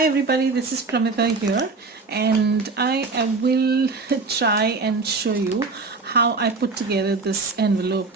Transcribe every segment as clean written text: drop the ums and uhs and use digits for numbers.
Hi everybody, this is Pramita here, and I will try and show you how I put together this envelope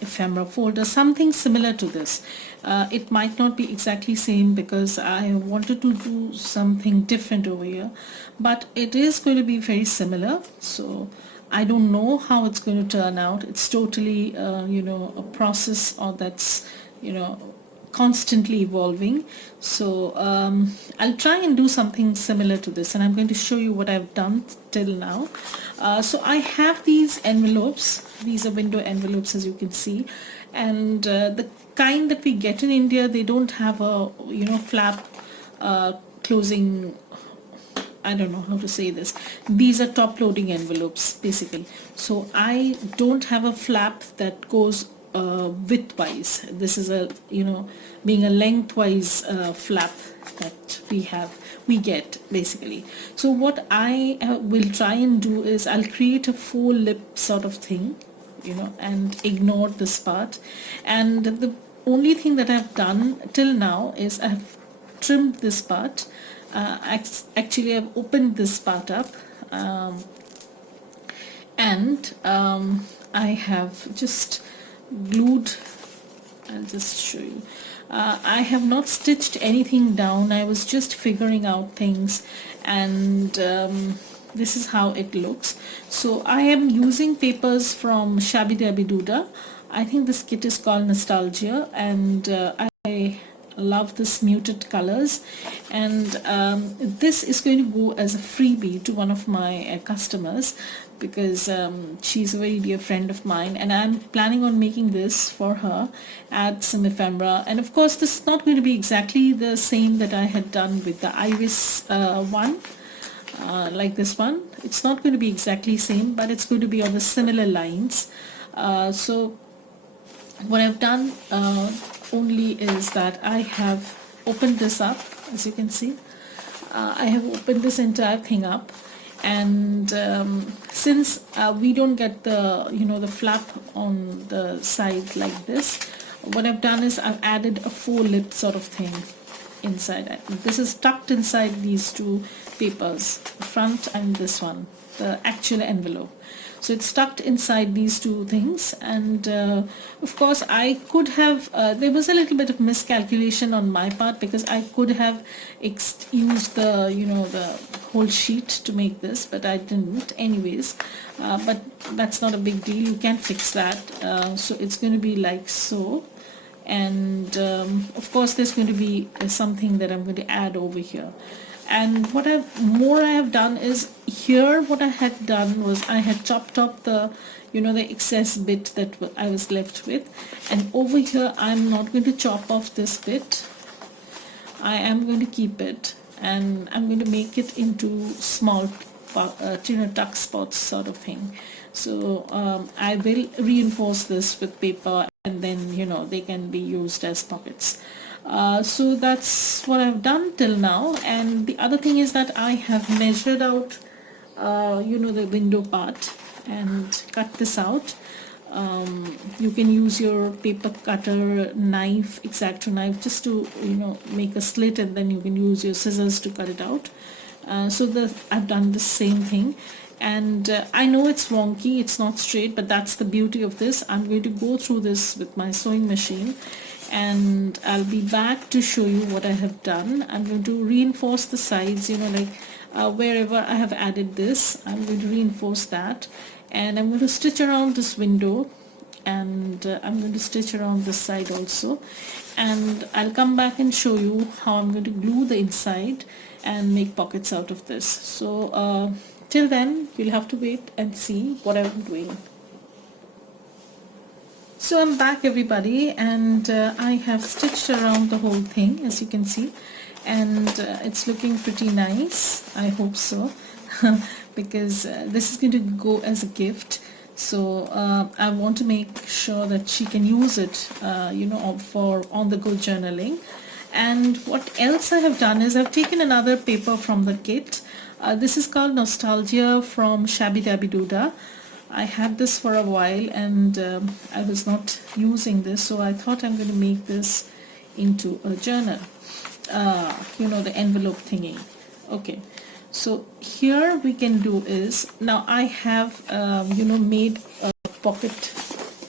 ephemera folder, something similar to this. It might not be exactly same because I wanted to do something different over here, but it is going to be very similar. So I don't know how it's going to turn out. It's totally a process, or that's constantly evolving. So I'll try and do something similar to this, and I'm going to show you what I've done till now. So I have these envelopes. These are window envelopes, as you can see, and the kind that we get in India, they don't have a flap closing. I don't know how to say this. These are top loading envelopes basically. So I don't have a flap that goes widthwise. This is a being a lengthwise flap that we get basically. So what I will try and do is I'll create a full lip sort of thing, and ignore this part. And the only thing that I've done till now is I've trimmed this part. Actually I've opened this part up, and I have just glued. I'll just show you. I have not stitched anything down. I was just figuring out things, and this is how it looks. So I am using papers from Shabby Dabby Doodah. I think this kit is called Nostalgia, and I love this muted colors, and this is going to go as a freebie to one of my customers, because she's a very dear friend of mine, and I'm planning on making this for her, add some ephemera. And of course this is not going to be exactly the same that I had done with the iris one, like this one. It's not going to be exactly same, but it's going to be on the similar lines. So what I've done only is that I have opened this up. As you can see, I have opened this entire thing up, and since we don't get the the flap on the side like this, what I've done is I've added a faux lip sort of thing inside. This is tucked inside these two papers, the front and this one, the actual envelope. So it's tucked inside these two things, and of course I could have, there was a little bit of miscalculation on my part, because I could have used the the whole sheet to make this, but I didn't anyways. But that's not a big deal, you can fix that. So it's going to be like so, and of course there's going to be something that I'm going to add over here. And what I have done is, here what I had done was I had chopped up the the excess bit that I was left with, and over here I'm not going to chop off this bit. I am going to keep it, and I'm going to make it into small tuck spots sort of thing. So I will reinforce this with paper, and then they can be used as pockets. So that's what I've done till now. And the other thing is that I have measured out the window part and cut this out. You can use your paper cutter knife, X-Acto knife, just to make a slit, and then you can use your scissors to cut it out. So I've done the same thing, and I know it's wonky, it's not straight, but that's the beauty of this. I'm going to go through this with my sewing machine, and I'll be back to show you what I have done. I'm going to reinforce the sides, wherever I have added this, I'm going to reinforce that, and I'm going to stitch around this window, and I'm going to stitch around this side also, and I'll come back and show you how I'm going to glue the inside and make pockets out of this. So till then you'll have to wait and see what I'm doing. So I'm back, everybody, and I have stitched around the whole thing, as you can see, and it's looking pretty nice. I hope so, because this is going to go as a gift. So I want to make sure that she can use it for on-the-go journaling. And what else I have done is I've taken another paper from the kit. This is called Nostalgia from Shabby Dabby Doodah. I had this for a while, and I was not using this, so I thought I'm going to make this into a journal. the envelope thingy. Okay, so here we can do is, now I have made a pocket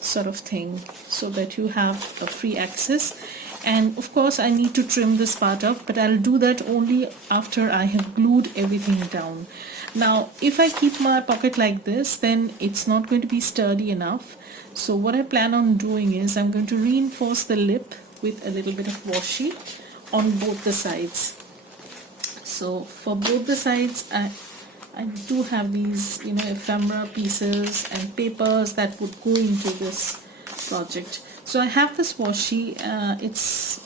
sort of thing so that you have a free access, and of course I need to trim this part up, but I'll do that only after I have glued everything down. Now if I keep my pocket like this, then it's not going to be sturdy enough. So what I plan on doing is I'm going to reinforce the lip with a little bit of washi on both the sides. So for both the sides, I do have these ephemera pieces and papers that would go into this project. So I have this washi, it's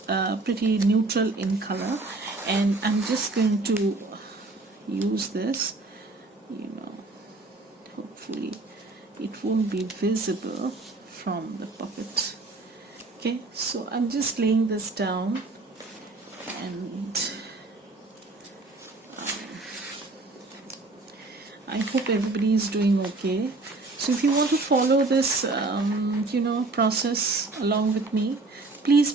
pretty neutral in color, and I'm just going to use this, hopefully it won't be visible from the pocket. Okay, so I'm just laying this down, and I hope everybody is doing okay. So if you want to follow this process along with me, please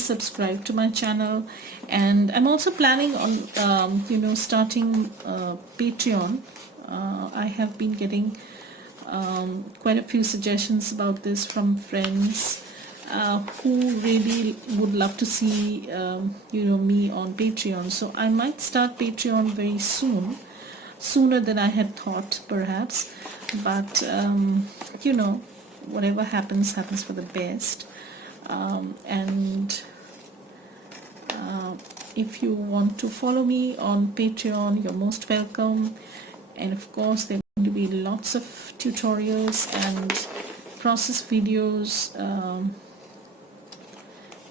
subscribe to my channel. And I'm also planning on starting Patreon. I have been getting quite a few suggestions about this from friends who really would love to see me on Patreon. So I might start Patreon very soon, sooner than I had thought perhaps, but whatever happens for the best. And if you want to follow me on Patreon, you're most welcome. And of course there are going to be lots of tutorials and process videos,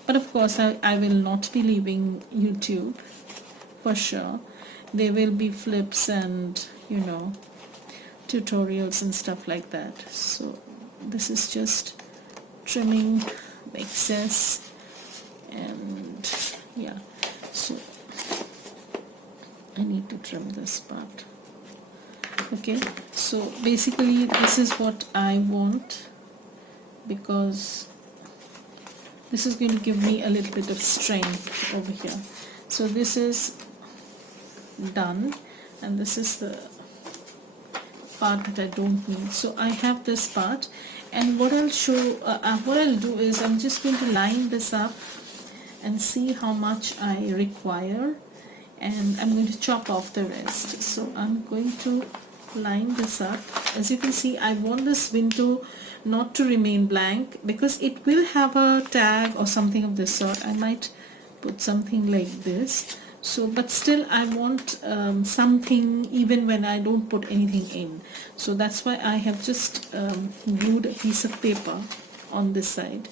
but of course I will not be leaving YouTube for sure. There will be flips and tutorials and stuff like that. So this is just trimming the excess, and yeah, so I need to trim this part. Okay, so basically this is what I want, because this is going to give me a little bit of strength over here. So this is done, and this is the part that I don't need. So I have this part, and what I'll do is I'm just going to line this up and see how much I require, and I'm going to chop off the rest. So I'm going to line this up. As you can see, I want this window not to remain blank, because it will have a tag or something of this sort. I might put something like this. So but still I want something even when I don't put anything in. So that's why I have just glued a piece of paper on this side,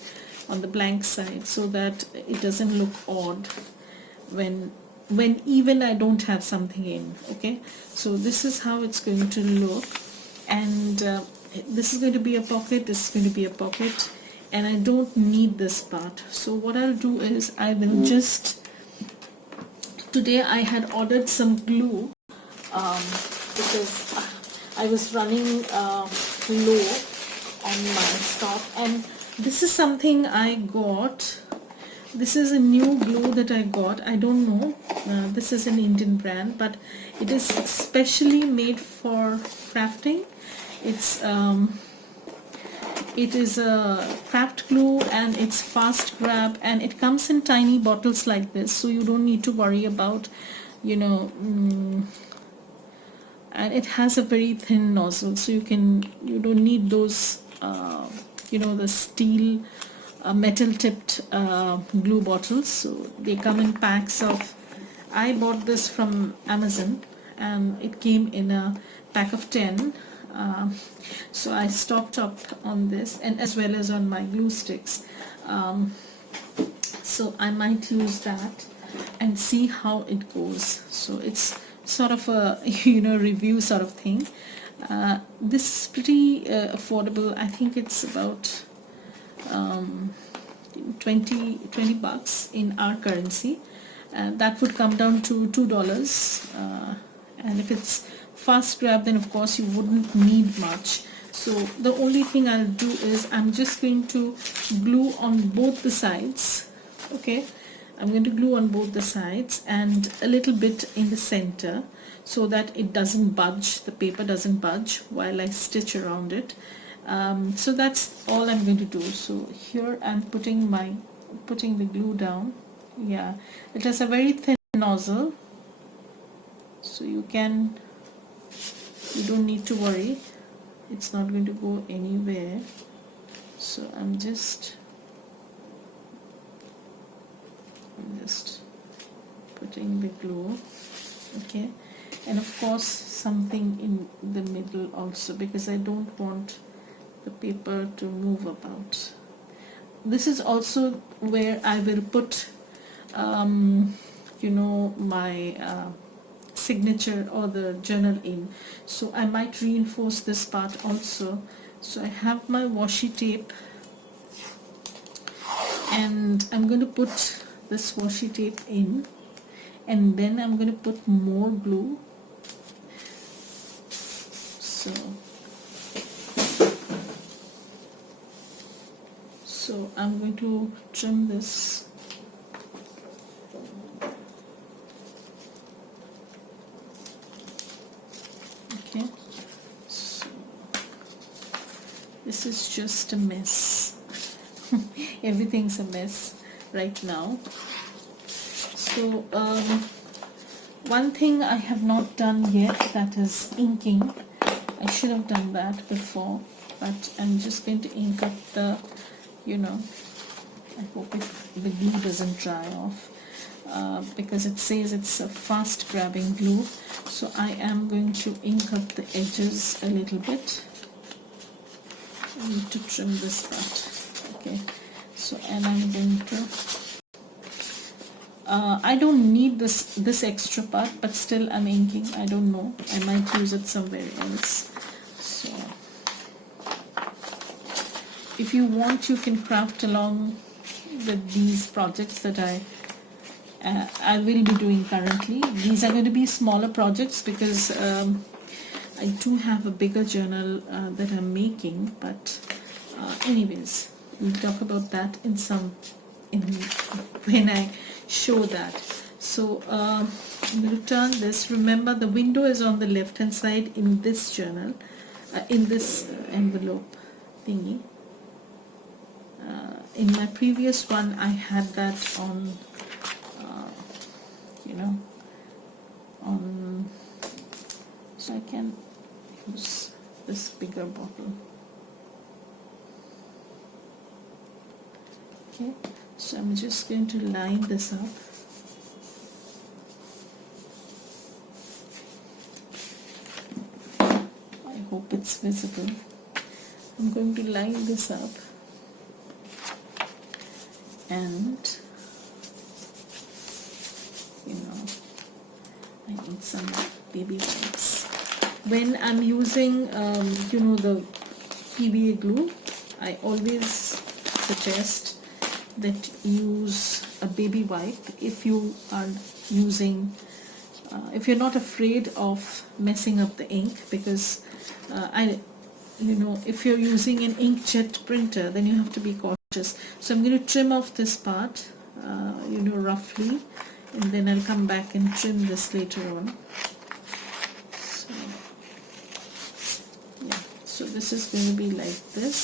on the blank side, so that it doesn't look odd when even I don't have something in. Okay, so this is how it's going to look, and this is going to be a pocket, this is going to be a pocket, and I don't need this part. So what I'll do is I will just, today I had ordered some glue because I was running low on my stock, and this is something I got. This is a new glue that I got. I don't know, this is an Indian brand, but it is specially made for crafting. It is a craft glue, and it's fast grab, and it comes in tiny bottles like this, so you don't need to worry about and it has a very thin nozzle, so you don't need those the steel metal tipped glue bottles. So they come in packs of, I bought this from Amazon, and it came in a pack of 10. So I stocked up on this, and as well as on my glue sticks. So I might use that and see how it goes. So it's sort of a review sort of thing. This is pretty affordable. I think it's about 20 bucks in our currency. That would come down to $2. And if it's fast grab, then of course you wouldn't need much. So the only thing I'll do is I'm just going to glue on both the sides. Okay, I'm going to glue on both the sides and a little bit in the center so that it doesn't budge, the paper doesn't budge while I stitch around it. So that's all I'm going to do. So here I'm putting the glue down. Yeah, it has a very thin nozzle, so you don't need to worry, it's not going to go anywhere. So I'm just putting the glue, okay, and of course something in the middle also, because I don't want the paper to move about. This is also where I will put my signature or the journal in, so I might reinforce this part also. So I have my washi tape and I'm going to put this washi tape in, and then I'm going to put more glue. So I'm going to trim this. Okay, so this is just a mess. Everything's a mess right now. So one thing I have not done yet, that is inking. I should have done that before, but I'm just going to ink up the, I hope the glue doesn't dry off, because it says it's a fast grabbing glue. So I am going to ink up the edges a little bit. I need to trim this part. Okay, so and I'm going to I don't need this extra part, but still I'm inking. I don't know, I might use it somewhere else. So if you want, you can craft along with these projects that I will be doing currently. These are going to be smaller projects because I do have a bigger journal that I'm making, but anyways, we'll talk about that when I show that. So I'm going to turn this. Remember, the window is on the left hand side in this journal, in this envelope thingy. In my previous one I had that on so I can use this bigger bottle. Okay, so I'm just going to line this up. I hope it's visible. I'm going to line this up, and I need some baby wipes. When I'm using the PVA glue, I always suggest that use a baby wipe if you are using if you're not afraid of messing up the ink, because if you're using an inkjet printer, then you have to be cautious. So I'm going to trim off this part roughly, and then I'll come back and trim this later on. So yeah, so this is going to be like this.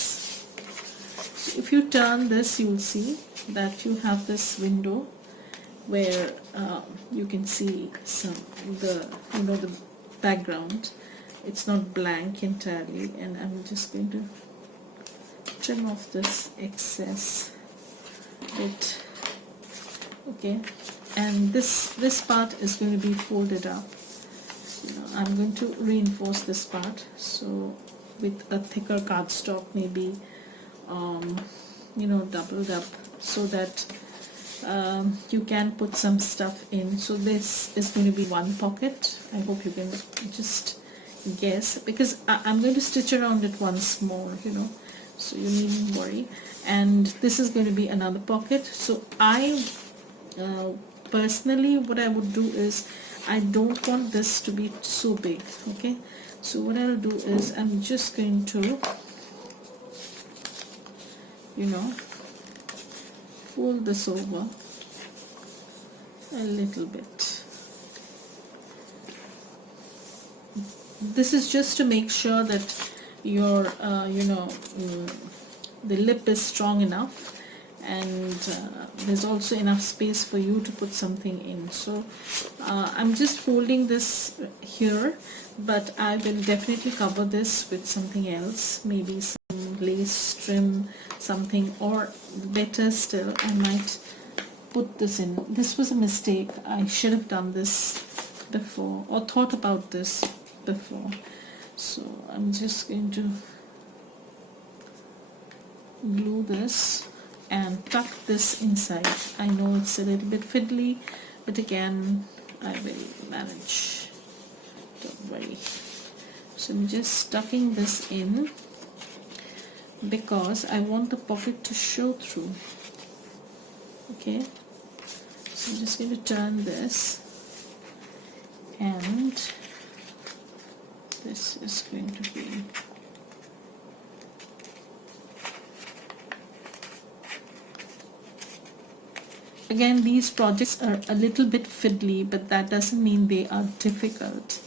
So if you turn this, you will see that you have this window where you can see the background. It's not blank entirely, and I'm just going to trim off this excess bit. Okay, and this part is going to be folded up. I'm going to reinforce this part, so with a thicker cardstock, maybe doubled up, so that you can put some stuff in. So this is going to be one pocket. I hope you can just guess, because I'm going to stitch around it once more, so you needn't worry. And this is going to be another pocket. So I personally, what I would do is, I don't want this to be so big. Okay, so what I'll do is, I'm just going to fold this over, a little bit. This is just to make sure that your the lip is strong enough, and there's also enough space for you to put something in. So I'm just folding this here, but I will definitely cover this with something else, maybe some lace trim, something, or better still, I might put this in. This was a mistake. I should have done this before, or thought about this before. So I'm just going to glue this and tuck this inside. I know it's a little bit fiddly, but again, I will manage, don't worry. So I'm just tucking this in because I want the pocket to show through. Okay, so I'm just going to turn this, and this is going to be again, these projects are a little bit fiddly, but that doesn't mean they are difficult.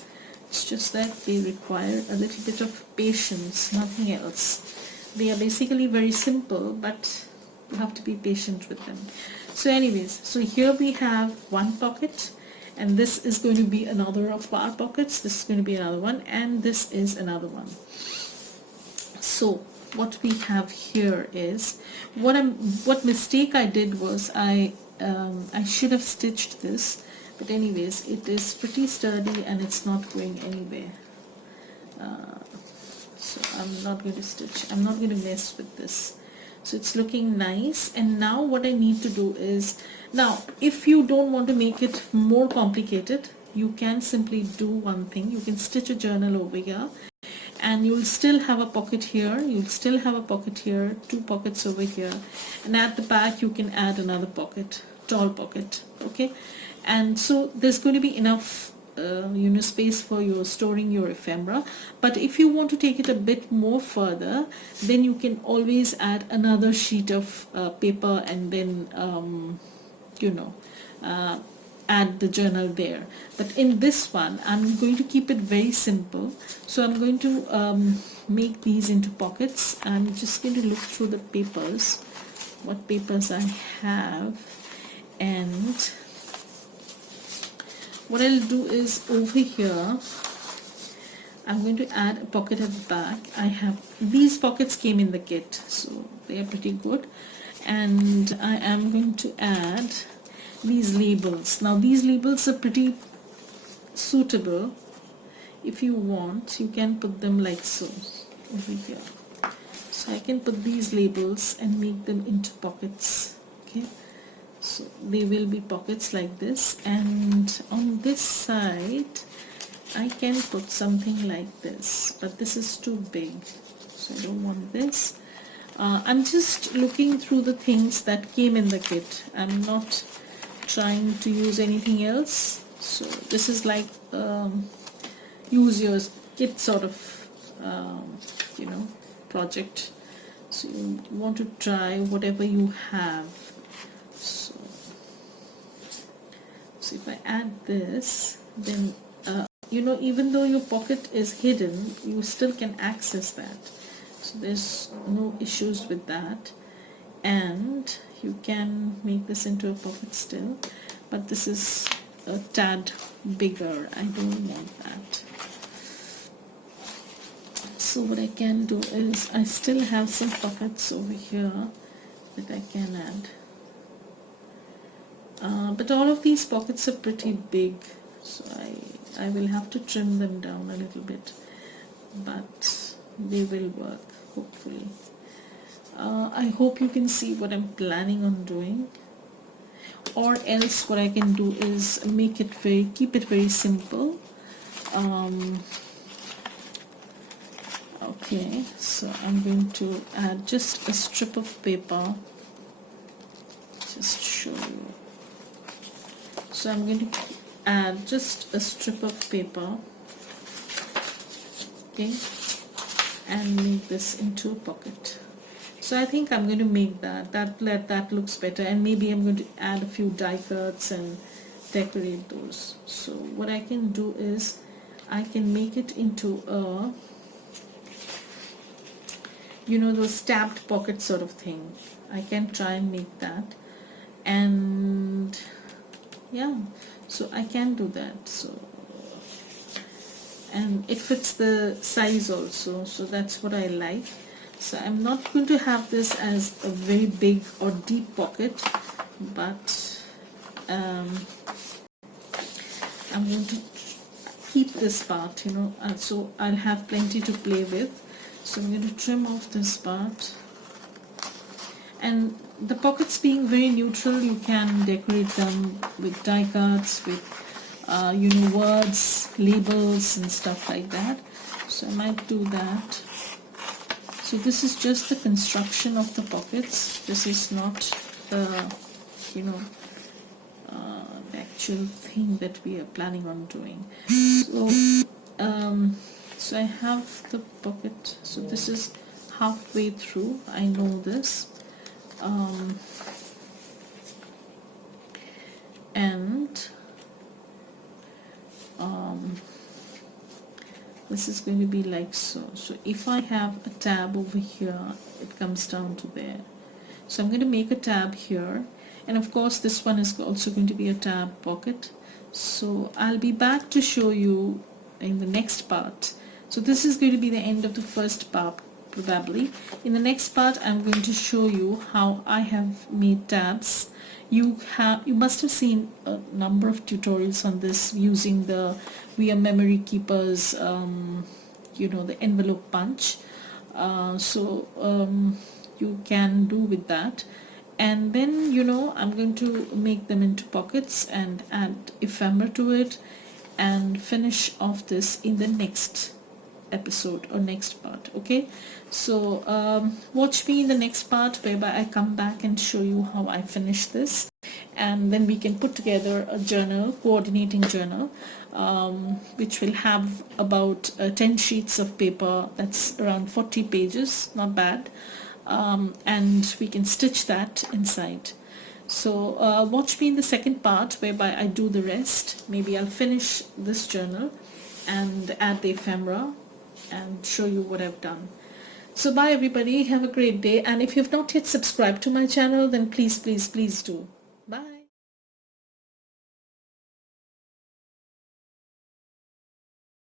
It's just that they require a little bit of patience, nothing else. They are basically very simple, but you have to be patient with them. So anyways, so here we have one pocket, and this is going to be another of our pockets. This is going to be another one, and this is another one. So what we have here is what mistake I did was I should have stitched this, but anyways, it is pretty sturdy and it's not going anywhere. So I'm not going to stitch. I'm not going to mess with this. So it's looking nice, and now what I need to do is, now if you don't want to make it more complicated, you can simply do one thing. You can stitch a journal over here, and you'll still have a pocket here, you'll still have a pocket here, two pockets over here, and at the back you can add another pocket, tall pocket. Okay, and so there's going to be enough space for your storing your ephemera. But if you want to take it a bit more further, then you can always add another sheet of paper, and then add the journal there. But in this one, I'm going to keep it very simple. So I'm going to make these into pockets. I'm just going to look through the papers, what papers I have, and what I'll do is over here I'm going to add a pocket at the back. I have these pockets came in the kit, so they are pretty good, and I am going to add these labels. Now these labels are pretty suitable. If you want, you can put them like so over here. So I can put these labels and make them into pockets. Okay, so they will be pockets like this, and on this side I can put something like this, but this is too big, so I don't want this. I'm just looking through the things that came in the kit. I'm not trying to use anything else. So this is like use your kit sort of project. So you want to try whatever you have. So if I add this, then even though your pocket is hidden, you still can access that. So there's no issues with that, and you can make this into a pocket still, but this is a tad bigger. I don't want that. So what I can do is, I still have some pockets over here that I can add. But all of these pockets are pretty big, so I will have to trim them down a little bit, but they will work, hopefully. I hope you can see what I'm planning on doing, or else what I can do is keep it very simple. Okay, so I'm going to add just a strip of paper, just show you. So I'm going to add just a strip of paper, okay, and make this into a pocket. So I think I'm going to make that looks better, and maybe I'm going to add a few die cuts and decorate those. So what I can do is I can make it into a, you know, those stabbed pocket sort of thing. I can try and make that, and yeah, so I can do that. So, and it fits the size also, so that's what I like. So I'm not going to have this as a very big or deep pocket, but I'm going to keep this part, you know, so I'll have plenty to play with. So I'm going to trim off this part, and the pockets being very neutral, you can decorate them with die cuts, with you know, words, labels and stuff like that. So I might do that. So this is just the construction of the pockets. This is not the, you know, the actual thing that we are planning on doing. So I have the pocket. So this is halfway through. I know this. This is going to be like so. So if I have a tab over here, it comes down to there. So I'm going to make a tab here, and of course this one is also going to be a tab pocket. So I'll be back to show you in the next part. So this is going to be the end of the first part probably. In the next part I'm going to show you how I have made tabs. You must have seen a number of tutorials on this using the We Are Memory Keepers you know, the envelope punch. You can do with that, and then, you know, I'm going to make them into pockets and add ephemera to it and finish off this in the next episode or next part. Okay, so watch me in the next part whereby I come back and show you how I finish this, and then we can put together a journal, coordinating journal, which will have about 10 sheets of paper. That's around 40 pages, not bad, and we can stitch that inside. So watch me in the second part whereby I do the rest. Maybe I'll finish this journal and add the ephemera and show you what I've done. So bye everybody, have a great day, and if you've not yet subscribed to my channel, then please do. Bye.